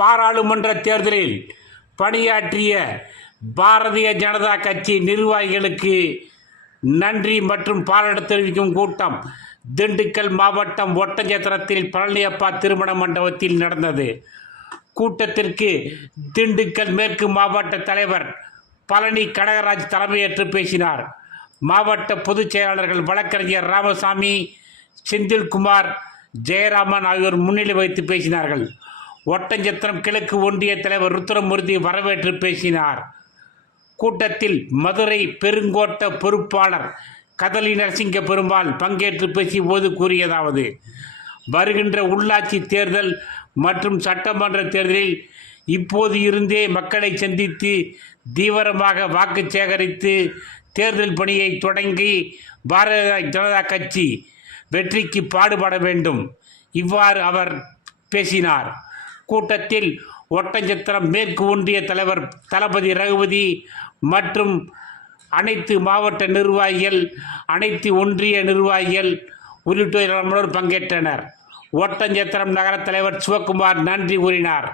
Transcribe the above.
பாராளுமன்ற தேர்தலில் பணியாற்றிய பாரதிய ஜனதா கட்சி நிர்வாகிகளுக்கு நன்றி மற்றும் பாராட்டு தெரிவிக்கும் கூட்டம் திண்டுக்கல் மாவட்டம் ஒட்டஞ்சத்திரத்தில் பழனியப்பா திருமண மண்டபத்தில் நடந்தது. கூட்டத்திற்கு திண்டுக்கல் மேற்கு மாவட்ட தலைவர் பழனி கனகராஜ் தலைமையேற்று பேசினார். மாவட்ட பொதுச் செயலாளர்கள் வழக்கறிஞர் ராமசாமி செந்தில்குமார் ஜெயராமன் ஆகியோர் முன்னிலை வைத்து பேசினார்கள். ஒட்டஞ்சத்திரம் கிழக்கு ஒன்றிய தலைவர் ருத்ரமூர்த்தி வரவேற்று பேசினார். கூட்டத்தில் மதுரை பெருங்கோட்ட பொறுப்பாளர் கதலி நரசிங்க பெருமாள் பங்கேற்று பேசியபோது கூறியதாவது வருகின்ற உள்ளாட்சி தேர்தல் மற்றும் சட்டமன்ற தேர்தலில் இப்போது இருந்தே மக்களை சந்தித்து தீவிரமாக வாக்கு சேகரித்து தேர்தல் பணியை தொடங்கி பாரதிய ஜனதா கட்சி வெற்றிக்கு பாடுபட வேண்டும். இவ்வாறு அவர் பேசினார். கூட்டத்தில் ஒட்டஞ்சத்திரம் மேற்கு ஒன்றிய தலைவர் தளபதி ரகுபதி மற்றும் அனைத்து மாவட்ட நிர்வாகிகள் அனைத்து ஒன்றிய நிர்வாகிகள் உள்ளிட்டோர் பங்கேற்றனர். ஒட்டஞ்சத்திரம் நகர தலைவர் சிவக்குமார் நன்றி கூறினார்.